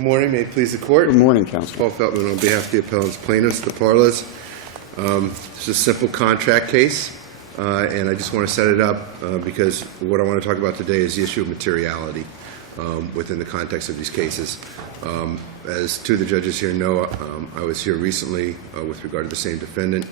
Good morning. May it please the Court. Good morning, Counsel. Paul Feltman on behalf of the appellants plaintiffs, the Parlas. It's a simple contract case, and I just want to set it up because what I want to talk about today is the issue of materiality within the context of these cases. As two of the judges here know, I was here recently with regard to the same defendant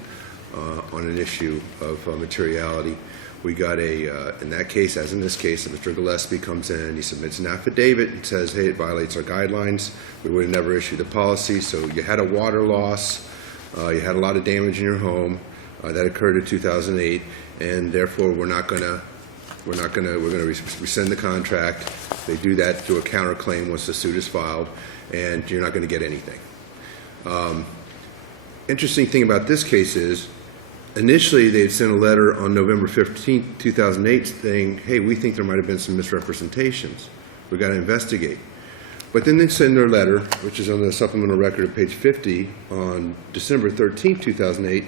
on an issue of materiality. We got in that case, as in this case, Mr. Gillespie comes in, he submits an affidavit and says, hey, it violates our guidelines. We would have never issued the policy. So you had a water loss, you had a lot of damage in your home that occurred in 2008, and therefore we're going to rescind the contract. They do that through a counterclaim once the suit is filed, and you're not going to get anything. Interesting thing about this case is, initially, they had sent a letter on November 15, 2008 saying, hey, we think there might have been some misrepresentations. We've got to investigate. But then they send their letter, which is on the supplemental record at page 50, on December 13, 2008,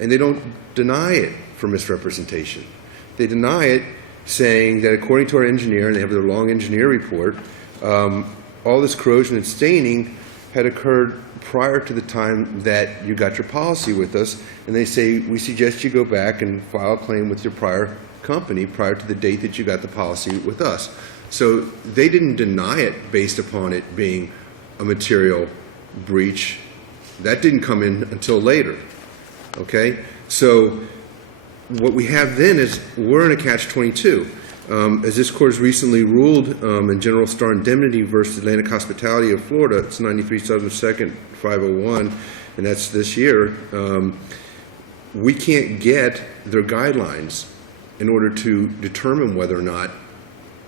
and they don't deny it for misrepresentation. They deny it saying that according to our engineer, and they have their long engineer report, all this corrosion and staining had occurred prior to the time that you got your policy with us, and they say, we suggest you go back and file a claim with your prior company prior to the date that you got the policy with us. So they didn't deny it based upon it being a material breach. That didn't come in until later, okay? So what we have then is we're in a catch-22. As this court has recently ruled in General Star Indemnity versus Atlantic Hospitality of Florida, it's 93 Southern 2nd 501, and that's this year, we can't get their guidelines in order to determine whether or not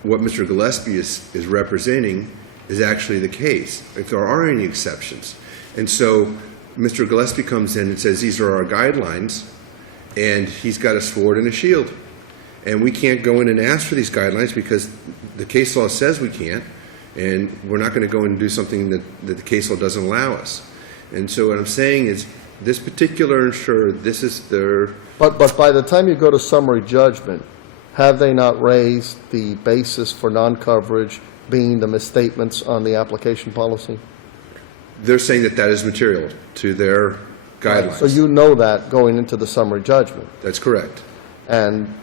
what Mr. Gillespie is representing is actually the case, if there are any exceptions. And so Mr. Gillespie comes in and says, these are our guidelines, and he's got a sword and a shield. And we can't go in and ask for these guidelines because the case law says we can't, and we're not going to go in and do something that the case law doesn't allow us. And so what I'm saying is this particular insurer, this is their... But by the time you go to summary judgment, have they not raised the basis for non-coverage being the misstatements on the application policy? They're saying that that is material to their guidelines. So you know that going into the summary judgment. That's correct. And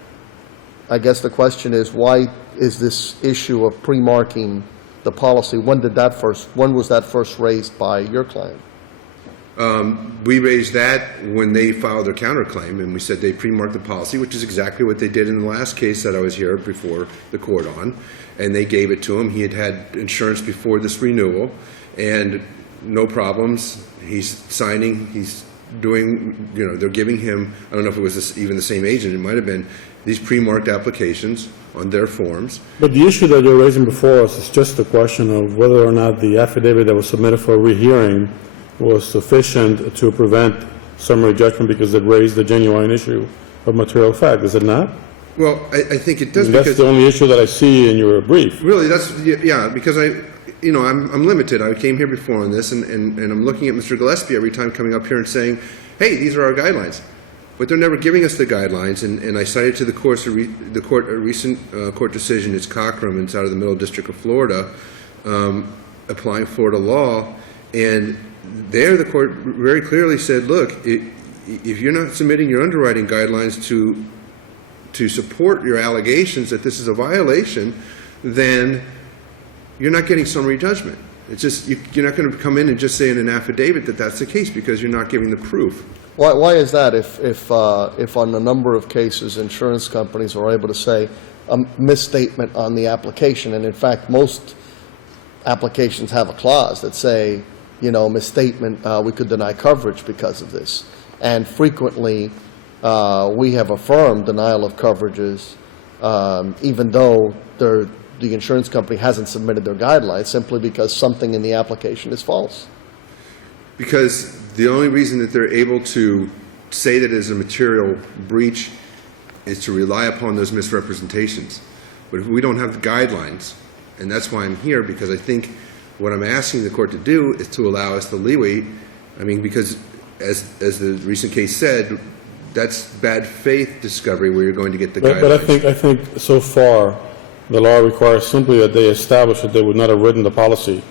I guess the question is, why is this issue of pre-marking the policy, when was that first raised by your client? We raised that when they filed their counterclaim, and we said they pre-marked the policy, which is exactly what they did in the last case that I was here before the court on, and they gave it to him. He had had insurance before this renewal, and no problems. He's signing, he's doing, they're giving him, I don't know if it was even the same agent, it might have been, these pre-marked applications on their forms. But the issue that you're raising before us is just the question of whether or not the affidavit that was submitted for rehearing was sufficient to prevent summary judgment because it raised the genuine issue of material fact, is it not? Well, I think it does, because that's the only issue that I see in your brief. Really, that's, yeah, because I'm limited. I came here before on this, and I'm looking at Mr. Gillespie every time coming up here and saying, hey, these are our guidelines. But they're never giving us the guidelines, and I cited to a recent court decision, it's Cochran, it's out of the Middle District of Florida, applying Florida law, and there the court very clearly said, look, if you're not submitting your underwriting guidelines to support your allegations that this is a violation, then you're not getting summary judgment. It's just, you're not going to come in and just say in an affidavit that that's the case because you're not giving the proof. Why is that if on a number of cases insurance companies are able to say a misstatement on the application, and in fact most applications have a clause that say, misstatement, we could deny coverage because of this. And frequently we have affirmed denial of coverages even though the insurance company hasn't submitted their guidelines simply because something in the application is false. Because the only reason that they're able to say that it's a material breach is to rely upon those misrepresentations. But if we don't have the guidelines, and that's why I'm here, because I think what I'm asking the court to do is to allow us the leeway. I mean, because as the recent case said, that's bad faith discovery where you're going to get the guidelines. But I think so far the law requires simply that they establish that they would not have written the policy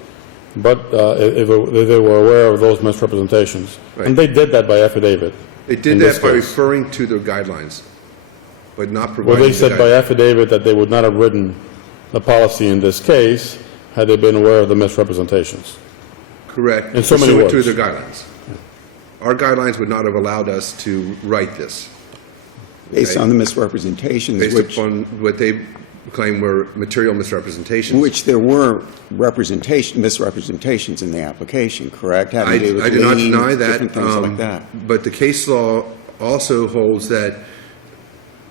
but if they were aware of those misrepresentations. Right. And they did that by affidavit. They did in this that by case. referring to the guidelines, but not Well, providing they the said by guidelines. affidavit that they would not have written the policy in this case had they been aware of the misrepresentations. Correct. in so many pursuant to words. their guidelines. Our guidelines would not have allowed us to write this, Based Okay. on the misrepresentations, based which upon what they claim were material misrepresentations. there were misrepresentations in the application, correct? Having I to do with do not liens, deny that. different things like that. But the case law also holds that,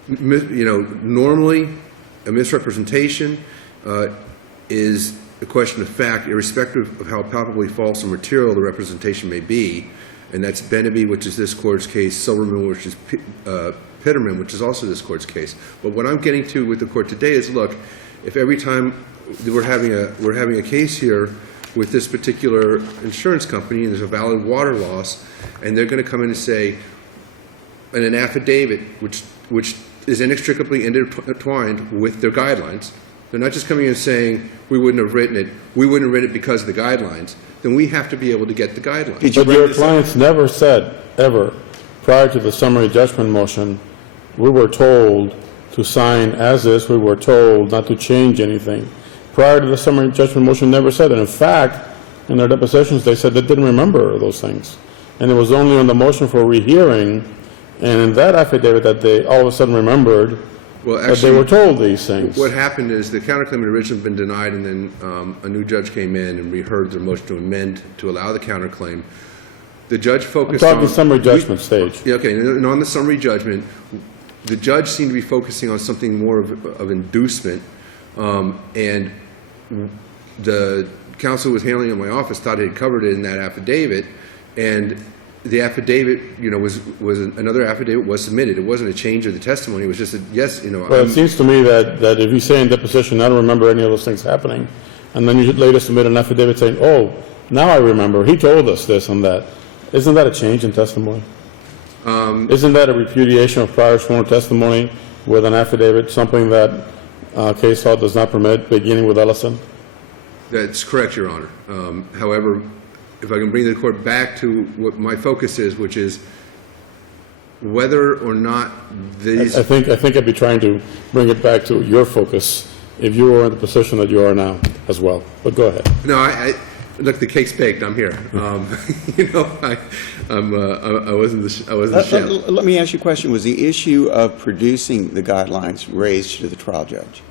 normally, a misrepresentation is a question of fact, irrespective of how palpably false or material the representation may be. And that's Beneby, which is this court's case, Silverman, which is Pitterman, which is also this court's case. But what I'm getting to with the court today is, look, if every time we're having a case here with this particular insurance company and there's a valid water loss, and they're going to come in and say, in an affidavit, which is inextricably intertwined with their guidelines, they're not just coming in and saying, we wouldn't have written it because of the guidelines, then we have to be able to get the guidelines. Did you But bring your this up? clients never said, ever, prior to the summary judgment motion, we were told to sign as is, we were told not to change anything. Prior to the summary judgment motion, never said that. In fact, in their depositions, they said they didn't remember those things. And it was only on the motion for rehearing, and in that affidavit that they all of a sudden remembered Well, that they were told these things. What happened is the counterclaim had originally been denied, and then a new judge came in and reheard their motion to amend to allow the counterclaim. The judge focused on... Talking summary judgment stage. Yeah, okay, and on the summary judgment, the judge seemed to be focusing on something more of inducement, and the counsel who was handling it in my office thought it had covered it in that affidavit, and the affidavit, was another affidavit was submitted. It wasn't a change of the testimony. It was just a, yes, Well, it seems to me that if you say in deposition, I don't remember any of those things happening, and then you later submit an affidavit saying, oh, now I remember, he told us this and that, isn't that a change in testimony? Isn't that a repudiation of prior sworn testimony with an affidavit, something that case law does not permit, beginning with Ellison? That's correct, Your Honor. However, if I can bring the court back to what my focus is, which is whether or not these... I think I'd be trying to bring it back to your focus if you were in the position that you are now as well. But go ahead. No, look, the cake's baked. I'm here. I wasn't the shell. Let me ask you a question. Was the issue of producing the guidelines raised to the trial judge?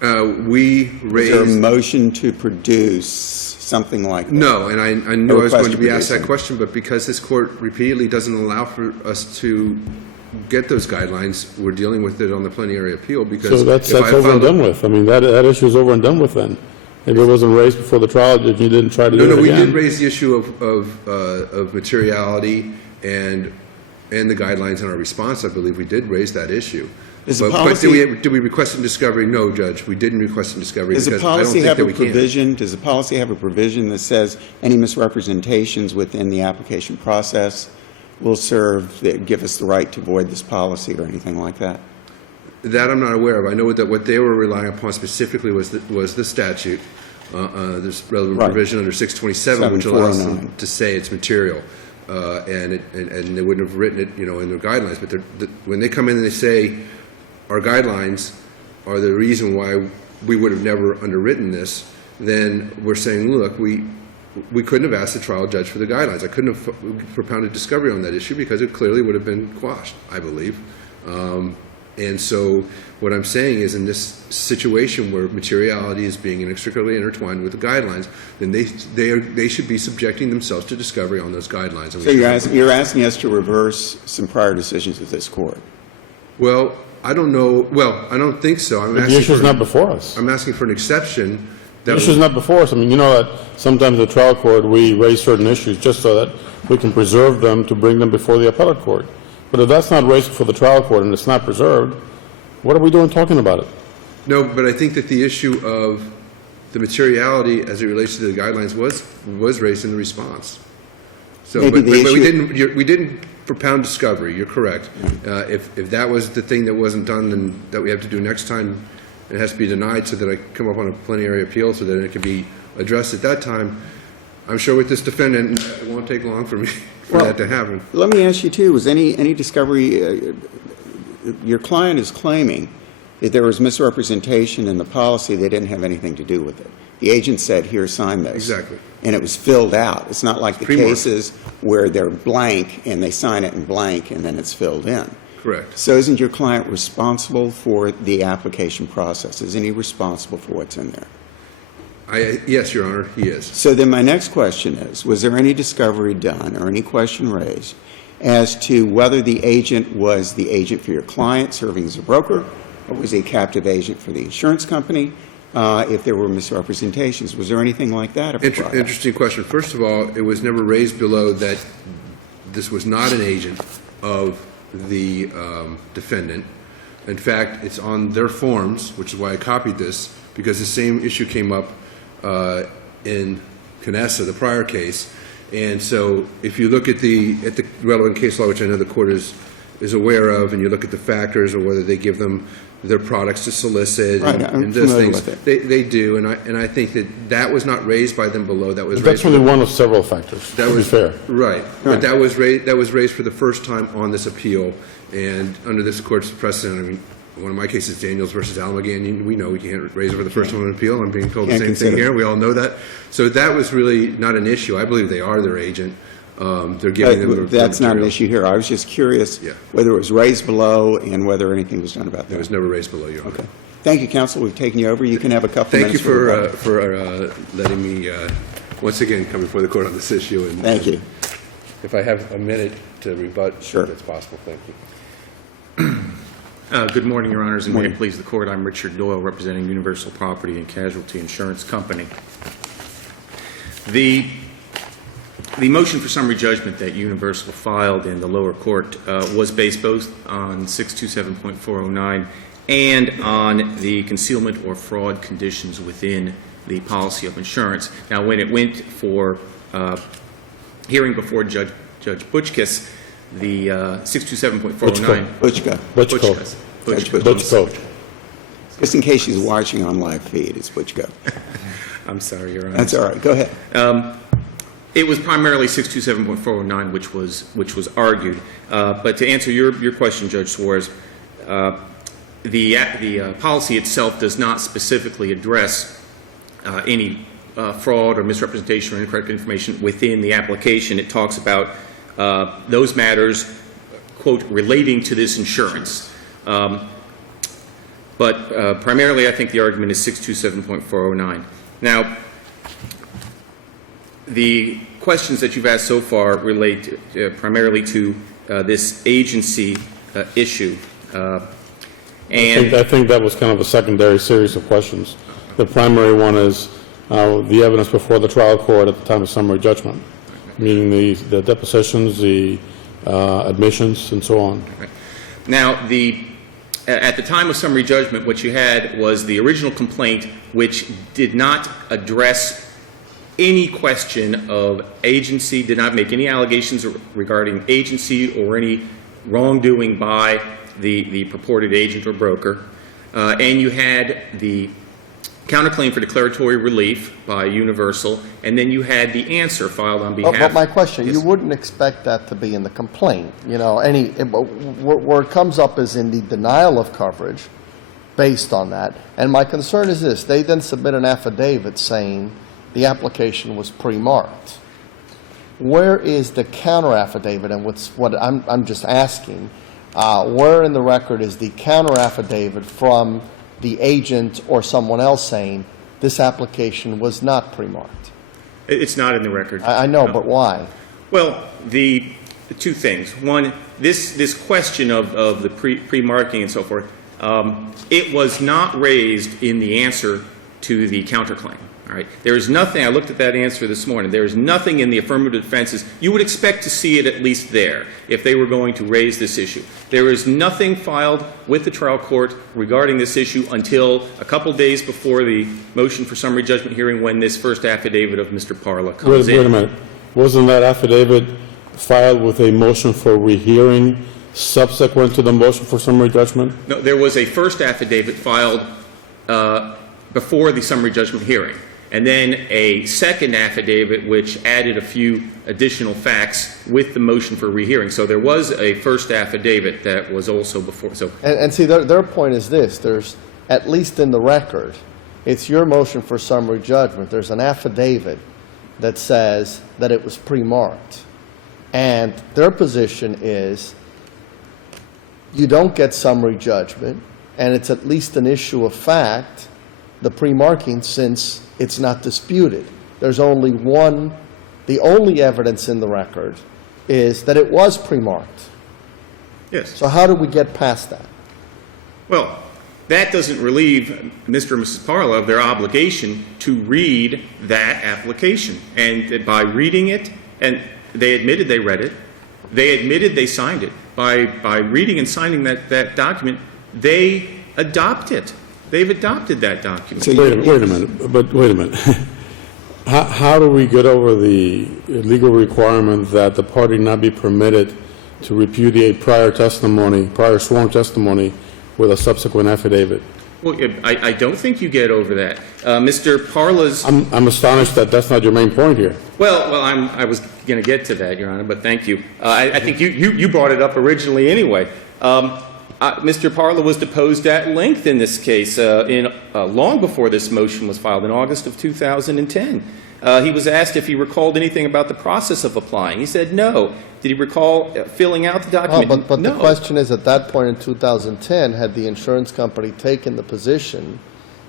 We Was there a raised... motion to produce something like that? No, and I knew I was request going to to be asked produce that question, but because this court repeatedly doesn't allow for us to get those guidelines, we're dealing with it on the plenary appeal because... So that's if I over and filed a- done with. I mean, that issue is over and done with then. If it wasn't raised before the trial, if you didn't try to do it No, again. we did raise the issue of materiality and the guidelines in our response. I believe we did raise that issue. Is the But policy- did we request in discovery? No, Judge, we didn't request in discovery Does the because I don't policy think have that a we can. provision? Does the policy have a provision that says any misrepresentations within the application process will give us the right to void this policy or anything like that? That I'm not aware of. I know that what they were relying upon specifically was the statute, this relevant Right. provision under 627, which allows them 7409. to say it's material, and they wouldn't have written it, in their guidelines. But when they come in and they say our guidelines are the reason why we would have never underwritten this, then we're saying, look, we couldn't have asked the trial judge for the guidelines. I couldn't have propounded discovery on that issue because it clearly would have been quashed, I believe. And so what I'm saying is in this situation where materiality is being inextricably intertwined with the guidelines, then they should be subjecting themselves to discovery on those guidelines. And we So should- you're asking us to reverse some prior decisions of this court? Well, I don't know. Well, I don't think so. The issue's not before us. I'm asking for an exception. The That issue's not before us. I mean, you know that sometimes the trial court, we raise certain issues just so that we can preserve them to bring them before the appellate court. But if that's not raised for the trial court and it's not preserved, what are we doing talking about it? No, but I think that the issue of the materiality as it relates to the guidelines was raised in the response. So, Maybe but the we issue- didn't propound discovery. You're correct. If that was the thing that wasn't done, then that we have to do next time, it has to be denied so that I come up on a plenary appeal so that it can be addressed at that time. I'm sure with this defendant, it won't take long for me for that to happen. Let me ask you, too, was any discovery, your client is claiming that there was misrepresentation in the policy, they didn't have anything to do with it. The agent said, here, sign this. Exactly. And it was filled out. It's not like the Pre-marked. cases where they're blank and they sign it in blank and then it's filled in. Correct. So isn't your client responsible for the application process? Isn't he responsible for what's in there? Yes, Your Honor, he is. So then my next question is, was there any discovery done or any question raised as to whether the agent was the agent for your client serving as a broker, or was he a captive agent for the insurance company? If there were misrepresentations, was there anything like that ever brought up? Interesting question. First of all, it was never raised below that this was not an agent of the defendant. In fact, it's on their forms, which is why I copied this, because the same issue came up in Canessa, the prior case. And so if you look at the relevant case law, which I know the court is aware of, and you look at the factors or whether they give them their products to solicit Right, and, I'm and those familiar things, with it. they do. And I think that was not raised by them below. That was That's raised only one of several factors, to be fair. Right, but that was raised for the first time on this appeal, and under this court's precedent, I mean, one of my cases, Daniels versus Almagan, we know we can't raise it for the first time on appeal. I'm being told the Can't same thing consider. here. We all know that. So that was really not an issue. I believe they are their agent. They're giving them the That's not an material. issue here. I was just curious Yeah. whether it was raised below and whether anything was done about It that. was never raised below, Your Honor. Okay. Thank you, counsel. We've taken you over. You can have a couple Thank you minutes. rebuttal. for letting me once again come before the court on this issue. And Thank you. If I have a minute to rebut, Sure. if it's possible, thank you. Good morning, Your Honors, and may Morning. it please the Court. I'm Richard Doyle, representing Universal Property and Casualty Insurance Company. The motion for summary judgment that Universal filed in the lower court was based both on 627.409 and on the concealment or fraud conditions within the policy of insurance. Now, when it went for hearing before Judge Butchkiss, the 627.409... Butchko. Butchko. Judge Butchko. Just in case she's watching on live feed, it's Butchko. I'm sorry, Your Honor. That's all right. Go ahead. It was primarily 627.409 which was argued. But to answer your question, Judge Suarez, the policy itself does not specifically address any fraud or misrepresentation or incorrect information within the application. It talks about those matters, quote, relating to this insurance. But primarily, I think the argument is 627.409. Now, the questions that you've asked so far relate primarily to this agency issue. I think that was kind of a secondary series of questions. The primary one is the evidence before the trial court at the time of summary judgment, meaning the depositions, the admissions, and so on. Now, at the time of summary judgment, what you had was the original complaint, which did not address any question of agency, did not make any allegations regarding agency or any wrongdoing by the purported agent or broker. And you had the counterclaim for declaratory relief by Universal, and then you had the answer filed on behalf... But my question, Yes. you wouldn't expect that to be in the complaint, where it comes up is in the denial of coverage based on that. And my concern is this, they then submit an affidavit saying the application was pre-marked. Where is the counter affidavit? And what I'm just asking, where in the record is the counter affidavit from the agent or someone else saying this application was not pre-marked? It's not in the record. I know, No. but why? Well, the two things. One, this question of the pre-marking and so forth, it was not raised in the answer to the counterclaim. All right. There is nothing, I looked at that answer this morning, there is nothing in the affirmative defenses. You would expect to see it at least there if they were going to raise this issue. There is nothing filed with the trial court regarding this issue until a couple days before the motion for summary judgment hearing when this first affidavit of Mr. Parla comes in. Wait a minute. Wasn't that affidavit filed with a motion for rehearing subsequent to the motion for summary judgment? No, there was a first affidavit filed before the summary judgment hearing. and then a second affidavit which added a few additional facts with the motion for rehearing. So there was a first affidavit that was also before. So And see, their point is this, there's, at least in the record, it's your motion for summary judgment, there's an affidavit that says that it was pre-marked. And their position is, you don't get summary judgment, and it's at least an issue of fact, the pre-marking, since it's not disputed. There's only one, the only evidence in the record is that it was pre-marked. yes. So how do we get past that? Well, that doesn't relieve Mr. and Mrs. Parla of their obligation to read that application. And by reading it, and they admitted they read it, they admitted they signed it. By reading and signing that document, they adopt it. They've adopted that document. So Wait a minute. How do we get over the legal requirement that the party not be permitted to repudiate prior testimony, prior sworn testimony, with a subsequent affidavit? Well, I don't think you get over that. Mr. Parla's... I'm astonished that that's not your main point here. Well, I was going to get to that, Your Honor, but thank you. I think you brought it up originally anyway. Mr. Parla was deposed at length in this case long before this motion was filed in August of 2010. He was asked if he recalled anything about the process of applying. He said no. Did he recall filling out the document? But no. the question is, at that point in 2010, had the insurance company taken the position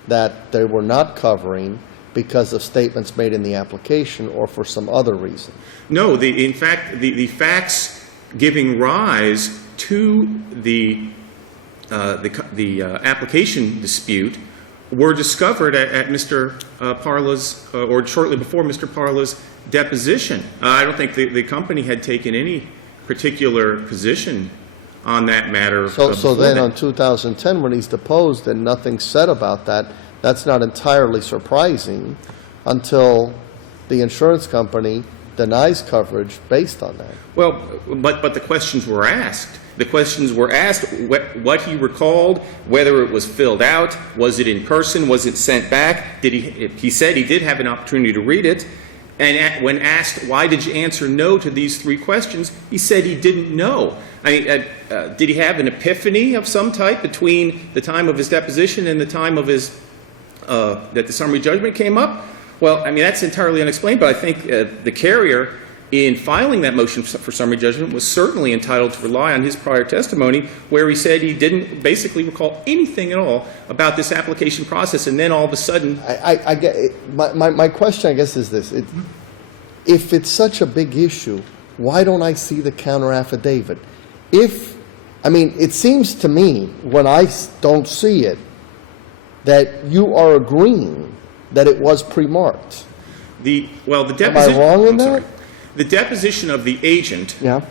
that they were not covering because of statements made in the application or for some other reason? No. In fact, the facts giving rise to the application dispute were discovered at Mr. Parla's, or shortly before Mr. Parla's deposition. I don't think the company had taken any particular position on that matter. So then on 2010, when he's deposed and nothing's said about that, that's not entirely surprising until the insurance company denies coverage based on that. Well, but the questions were asked. The questions were asked what he recalled, whether it was filled out, was it in person, was it sent back. He said he did have an opportunity to read it. And when asked, why did you answer no to these three questions, he said he didn't know. I mean, did he have an epiphany of some type between the time of his deposition and the time of his, that the summary judgment came up? Well, I mean, that's entirely unexplained, but I think the carrier, in filing that motion for summary judgment, was certainly entitled to rely on his prior testimony, where he said he didn't basically recall anything at all about this application process, and then all of a sudden... I get it. My question, I guess, is this. If it's such a big issue, why don't I see the counter affidavit? It seems to me, when I don't see it, that you are agreeing that it was pre-marked. The deposition... Am I wrong in that? The deposition of the agent, Yeah.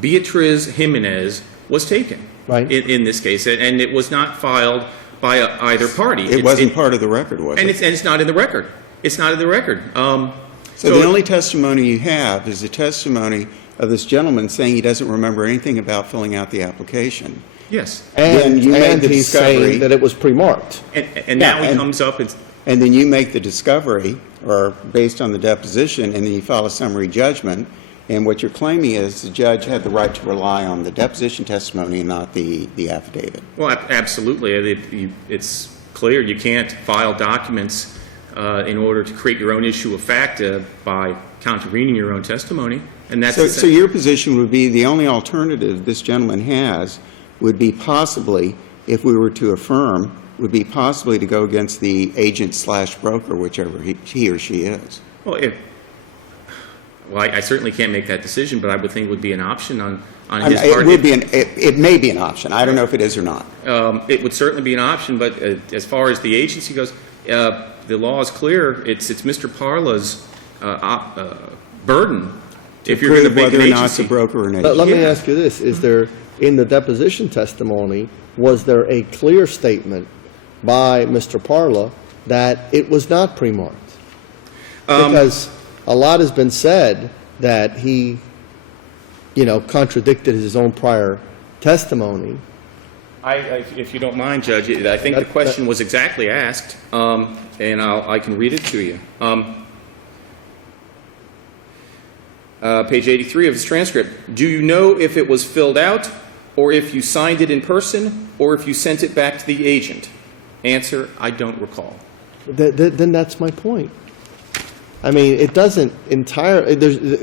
Beatriz Jimenez, was taken Right. in this case, and it was not filed by either party. It wasn't part of the record, was And it? it's not in the record. It's not in the record. So the only testimony you have is the testimony of this gentleman saying he doesn't remember anything about filling out the application. Yes. Then you made the he's discovery- saying that it was pre-marked. And now Yeah, he and- comes up and... And then you make the discovery, or based on the deposition, and then you file a summary judgment, and what you're claiming is the judge had the right to rely on the deposition testimony and not the affidavit. Well, absolutely. It's clear you can't file documents in order to create your own issue of fact by contravening your own testimony, and that's... So your position would be the only alternative this gentleman has would be possibly, if we were to affirm, would be possibly to go against the agent/broker, whichever he or she is. Well, I certainly can't make that decision, but I would think it would be an option on his part. It may be an option. I don't know if it is or not. It would certainly be an option, but as far as the agency goes, the law is clear. It's Mr. Parla's burden. If you're going to make an whether or not agency, the broker or an agent. Let me Yeah. ask you this. Is there, in the deposition testimony, was there a clear statement by Mr. Parla that it was not pre-marked? Because a lot has been said that he, contradicted his own prior testimony. If you don't mind, Judge, I think the question was exactly asked, and I can read it to you. Page 83 of his transcript. Do you know if it was filled out, or if you signed it in person, or if you sent it back to the agent? Answer, I don't recall. Then that's my point. I mean, it doesn't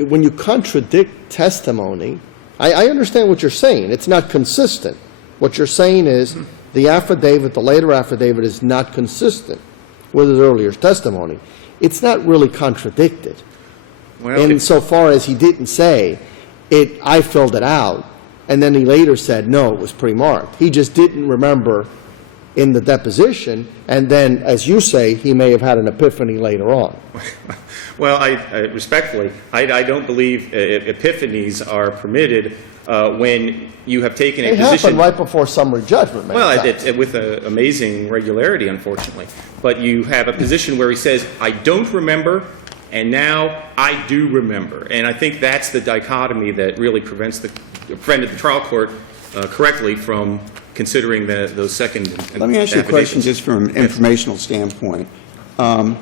when you contradict testimony, I understand what you're saying. It's not consistent. What you're saying is the affidavit, the later affidavit, is not consistent with his earlier testimony. It's not really contradicted. Well, Insofar as he didn't say, I filled it out, and then he later said, no, it was pre-marked. He just didn't remember in the deposition, and then, as you say, he may have had an epiphany later on. Well, respectfully, I don't believe epiphanies are permitted when you have taken a It position. happened right before summary judgment, man. Well, with amazing regularity, unfortunately. But you have a position where he says, I don't remember, and now I do remember. And I think that's the dichotomy that really prevented the trial court correctly from considering those second Let me ask you a question just from an informational standpoint. I'm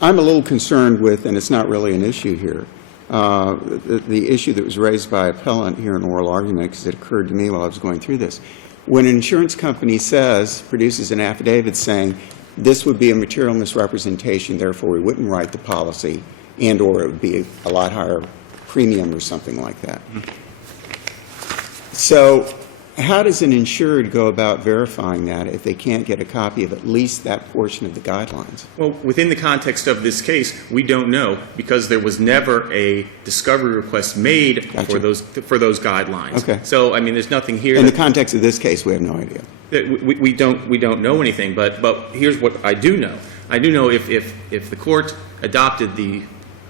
a little concerned with, and it's not really an issue here, the issue that was raised by appellant here in oral argument, because it occurred to me while I was going through this. When an insurance company produces an affidavit saying, this would be a material misrepresentation, therefore we wouldn't write the policy, and or it would be a lot higher premium or something like that. So how does an insured go about verifying that if they can't get a copy of at least that portion of the guidelines? Well, within the context of this case, we don't know, because there was never a discovery request made Gotcha. for those guidelines. Okay. So, I mean, there's nothing here. In the context of this case, we have no idea. We don't know anything, but here's what I do know. I do know if the court adopted the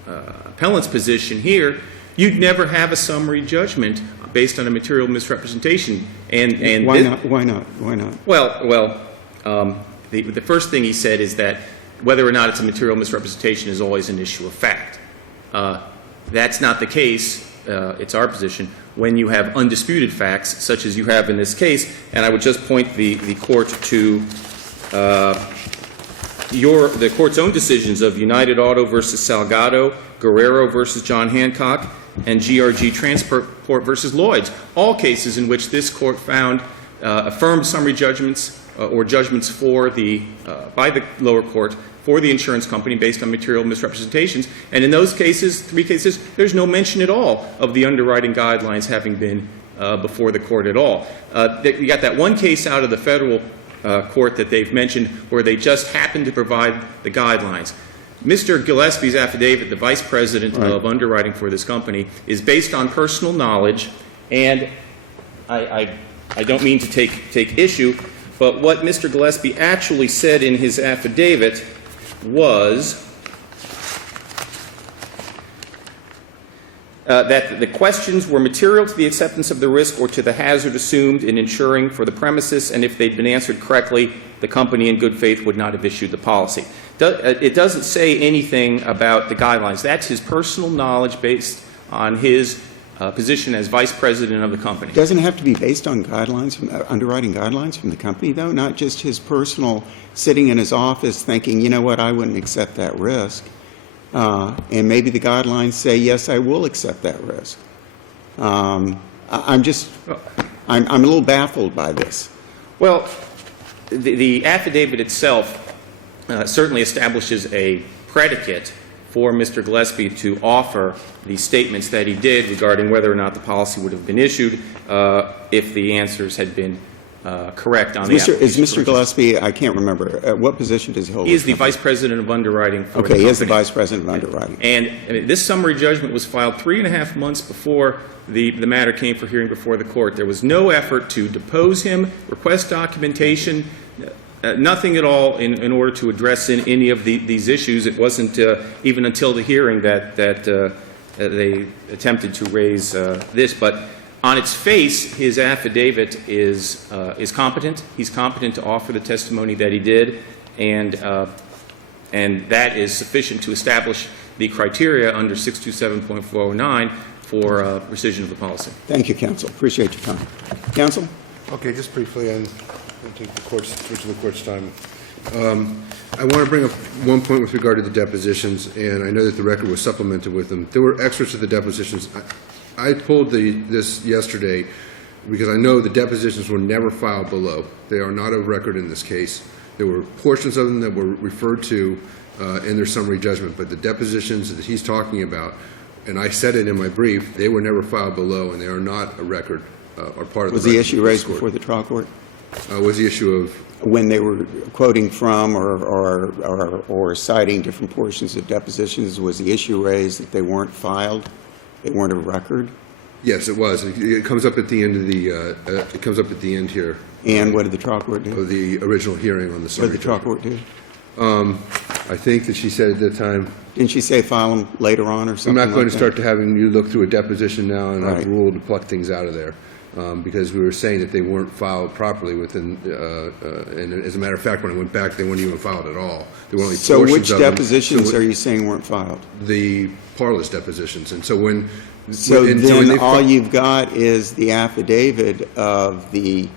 appellant's position here, you'd never have a summary judgment based on a material misrepresentation. And Why not? Why not? Why not? Well, the first thing he said is that whether or not it's a material misrepresentation is always an issue of fact. That's not the case, it's our position, when you have undisputed facts, such as you have in this case. And I would just point the court to the court's own decisions of United Auto versus Salgado, Guerrero versus John Hancock, and GRG Transport versus Lloyd's, all cases in which this court found affirmed summary judgments or judgments by the lower court for the insurance company based on material misrepresentations. And in those cases, 3 cases, there's no mention at all of the underwriting guidelines having been before the court at all. You got that one case out of the federal court that they've mentioned where they just happened to provide the guidelines. Mr. Gillespie's affidavit, the vice president of underwriting for this company, is based on personal knowledge, and I don't mean to take issue, but what Mr. Gillespie actually said in his affidavit was that the questions were material to the acceptance of the risk or to the hazard assumed in insuring for the premises, and if they'd been answered correctly, the company in good faith would not have issued the policy. It doesn't say anything about the guidelines. That's his personal knowledge based on his position as vice president of the company. Doesn't it have to be based on guidelines, underwriting guidelines from the company, though? Not just his personal sitting in his office thinking, you know what, I wouldn't accept that risk. And maybe the guidelines say, yes, I will accept that risk. I'm a little baffled by this. Well, the affidavit itself certainly establishes a predicate for Mr. Gillespie to offer the statements that he did regarding whether or not the policy would have been issued if the answers had been correct on the application. Is Mr. Gillespie, I can't remember, what position does he hold? He is the vice president of underwriting for the company. Okay, he is the vice president of underwriting. And this summary judgment was filed 3.5 months before the matter came for hearing before the court. There was no effort to depose him, request documentation, nothing at all in order to address any of these issues. It wasn't even until the hearing that they attempted to raise this. But on its face, his affidavit is competent. He's competent to offer the testimony that he did, and that is sufficient to establish the criteria under 627.409 for rescission of the policy. Thank you, counsel. Appreciate your time. Counsel? Okay, just briefly, and I'll take the court's, much of the court's time. I want to bring up one point with regard to the depositions, and I know that the record was supplemented with them. There were extras to the depositions. I pulled this yesterday because I know the depositions were never filed below. They are not of record in this case. There were portions of them that were referred to in their summary judgment, but the depositions that he's talking about, and I said it in my brief, they were never filed below, and they are not a record or part of the record. Was the issue of this raised court. before the trial court? Was the issue of, When they were quoting from or citing different portions of depositions, was the issue raised that they weren't filed, they weren't a record? yes, it was. It comes up at the end of the, it comes up at the end here And what did the trial court do? of the original hearing on the What summary did the trial judgment. court do? I think that she said at that time, Didn't she say file them later on or I'm something not going to like that? start to having you look through a deposition now, and I've Right. ruled to pluck things out of there, because we were saying that they weren't filed properly within, and as a matter of fact, when I went back, they weren't even filed at all. There were only So portions which of them. depositions So are you saying weren't filed? The Parla's depositions, and so when. So when then they all fi- you've got is the affidavit of the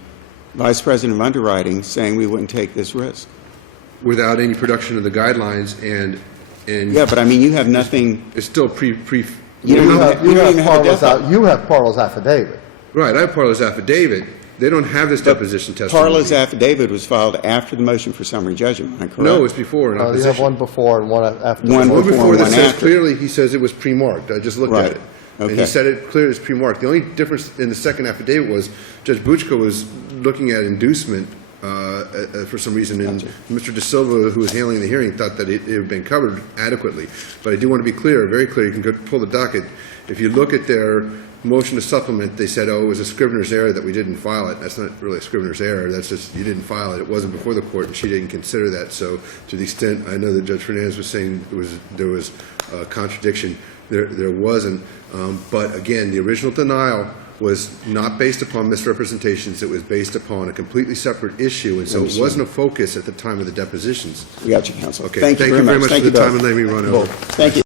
vice president of underwriting saying we wouldn't take this risk. Without any production of the guidelines, and. Yeah, but I mean, you have nothing, It's still You You don't have even have a Parla's depo- you have Parla's affidavit. right, I have Parla's affidavit. They don't have this deposition testimony. Parla's affidavit was filed after the motion for summary judgment, am I correct? No, it's before an You have opposition. one before and one after. One One before before and that one says after. clearly, he says it was pre-marked. I just looked Right. at it. And he Okay. said it clear as pre-marked. The only difference in the second affidavit was Judge Buchko was looking at inducement for some reason, and Mr. De Silva, who was handling the hearing, thought that it had been covered adequately. But I do want to be clear, very clear, you can go pull the docket. If you look at their motion to supplement, they said, oh, it was a Scrivener's error that we didn't file it. That's not really a Scrivener's error, that's just, you didn't file it. It wasn't before the court, and she didn't consider that. So to the extent, I know that Judge Fernandez was saying there was a contradiction, there wasn't. But again, the original denial was not based upon misrepresentations, it was based upon a completely separate issue, and so it wasn't a focus at the time of the depositions. We got you, counsel. Okay, Thank you very much. for Thank the you time both. and letting me run over. Thank you.